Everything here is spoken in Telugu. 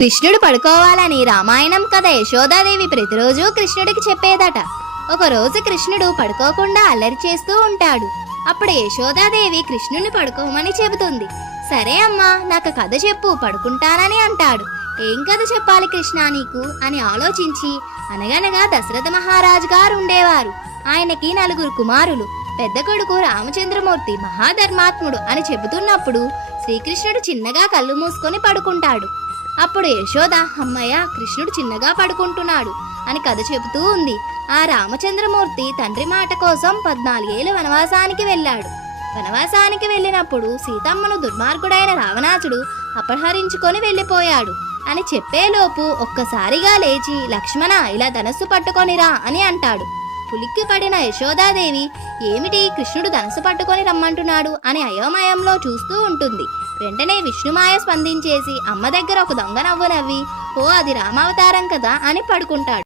కృష్ణుడు పడుకోవాలని రామాయణం కథ యశోదాదేవి ప్రతిరోజు కృష్ణుడికి చెప్పేదట. ఒకరోజు కృష్ణుడు పడుకోకుండా అల్లరి చేస్తూ ఉంటాడు. అప్పుడు యశోదాదేవి కృష్ణుని పడుకోమని చెబుతుంది. సరే అమ్మా నాకు కథ చెప్పు పడుకుంటానని అంటాడు. ఏం కథ చెప్పాలి కృష్ణ నీకు? అని ఆలోచించి అనగనగా దశరథ మహారాజు గారు ఉండేవారు. ఆయనకి నలుగురు కుమారులు పెద్ద కొడుకు రామచంద్రమూర్తి మహాధర్మాత్ముడు అని చెబుతున్నప్పుడు శ్రీకృష్ణుడు చిన్నగా కళ్ళు మూసుకొని పడుకుంటాడు. అప్పుడు యశోద అమ్మయ్య కృష్ణుడు చిన్నగా పడుకుంటున్నాడు అని కథ చెబుతూ ఉంది. ఆ రామచంద్రమూర్తి తండ్రి మాట కోసం పద్నాలుగేళ్ళు వనవాసానికి వెళ్ళాడు. వనవాసానికి వెళ్ళినప్పుడు సీతమ్మను దుర్మార్గుడైన రావణాసుడు అపహరించుకొని వెళ్ళిపోయాడు అని చెప్పేలోపు ఒక్కసారిగా లేచి లక్ష్మణ ఇలా ధనస్సు పట్టుకొనిరా అని అంటాడు. పులిక్కి పడిన యశోదాదేవి ఏమిటి కృష్ణుడు ధనస్సు పట్టుకొని రమ్మంటున్నాడు అని అయోమయంలో చూస్తూ ఉంటుంది. వెంటనే విష్ణుమాయ స్పందించేసి అమ్మ దగ్గర ఒక దొంగ నవ్వు నవ్వి ఓ అది రామావతారం కదా అని పడుకుంటాడు.